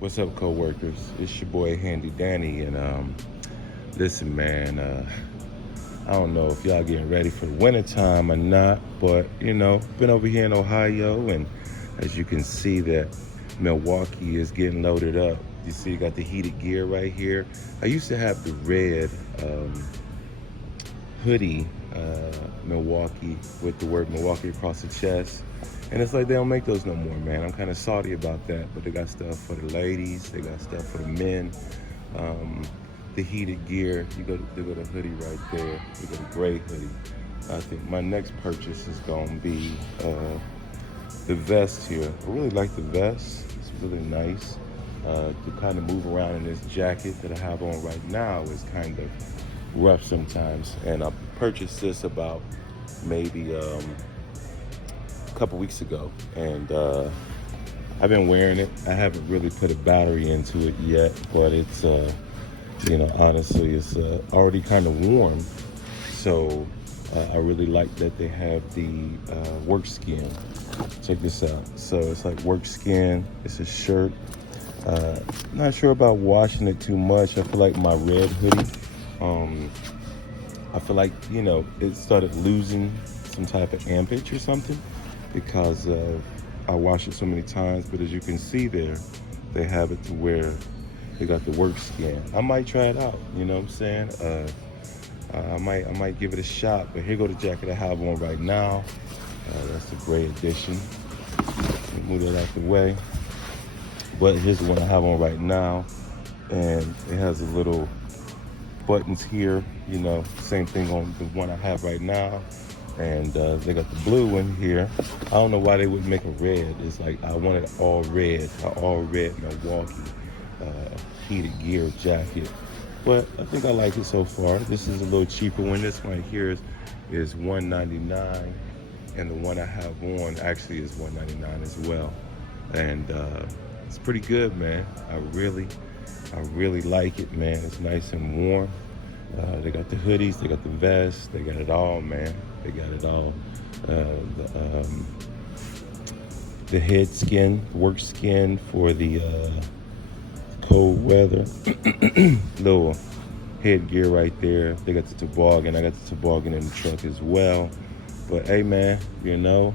What's up, co-workers? It's your boy Handy Danny, and listen, man, I don't know if y'all getting ready for the winter time or not, but you know, been over here in Ohio, and as you can see that Milwaukee is getting loaded up. You see, you got the heated gear right here. I used to have the red hoodie Milwaukee with the word Milwaukee across the chest. And it's like they don't make those no more, man. I'm kind of salty about that, but they got stuff for the ladies, they got stuff for the men. The heated gear, they go to hoodie right there. You got a gray hoodie. I think my next purchase is gonna be the vest here. I really like the vest. It's really nice. To kind of move around in this jacket that I have on right now is kind of rough sometimes. And I purchased this about maybe a couple weeks ago, and I've been wearing it. I haven't really put a battery into it yet, but it's you know, honestly, it's already kind of warm. So I really like that they have the work skin. Check this out. So it's like work skin. It's a shirt. Not sure about washing it too much. I feel like my red hoodie, I feel like, you know, it started losing some type of ampage or something, because I wash it so many times. But as you can see there, they have it to where they got the work skin. I might try it out, you know what I'm saying? I might give it a shot. But here go the jacket I have on right now. That's the gray edition. Move that out the way. But here's the one I have on right now, and it has a little buttons here, you know, same thing on the one I have right now. And they got the blue one here. I don't know why they wouldn't make a red. It's like I wanted all red Milwaukee heated gear jacket. But I think I like it so far. This is a little cheaper one. This one here is $199, and the one I have on actually is $199 as well. And it's pretty good, man. I really like it, man. It's nice and warm. They got the hoodies, they got the vests, they got it all, man. They got it all. The head skin, work skin for the cold weather. Little headgear right there. They got the toboggan. I got the toboggan in the truck as well. But hey, man, you know,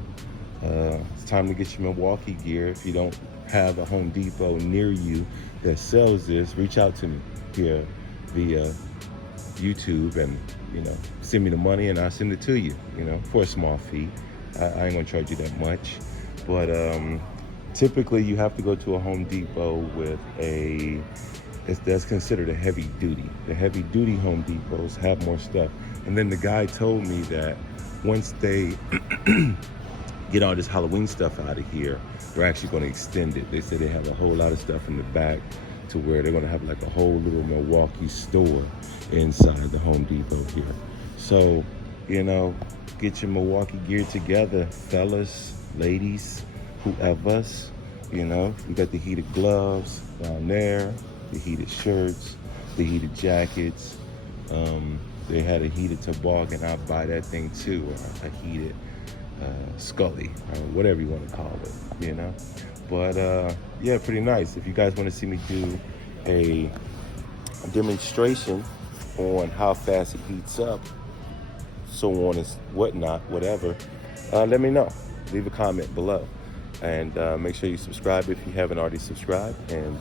it's time to get your Milwaukee gear. If you don't have a Home Depot near you that sells this, reach out to me here via YouTube, and you know, send me the money and I'll send it to you, you know, for a small fee. I ain't gonna charge you that much. But typically you have to go to a Home Depot with that's considered a heavy duty. The heavy duty Home Depots have more stuff. And then the guy told me that once they get all this Halloween stuff out of here, they're actually going to extend it. They said they have a whole lot of stuff in the back to where they're going to have like a whole little Milwaukee store inside the Home Depot here. So, you know, get your Milwaukee gear together, fellas, ladies, whoever's, you know. We got the heated gloves down there, the heated shirts, the heated jackets. They had a heated toboggan. I'll buy that thing too, or a heated Scully, or whatever you want to call it, you know. But yeah, pretty nice. If you guys want to see me do a demonstration on how fast it heats up, so on and whatnot, whatever, let me know. Leave a comment below, and make sure you subscribe if you haven't already subscribed. And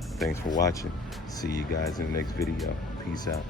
thanks for watching. See you guys in the next video. Peace out.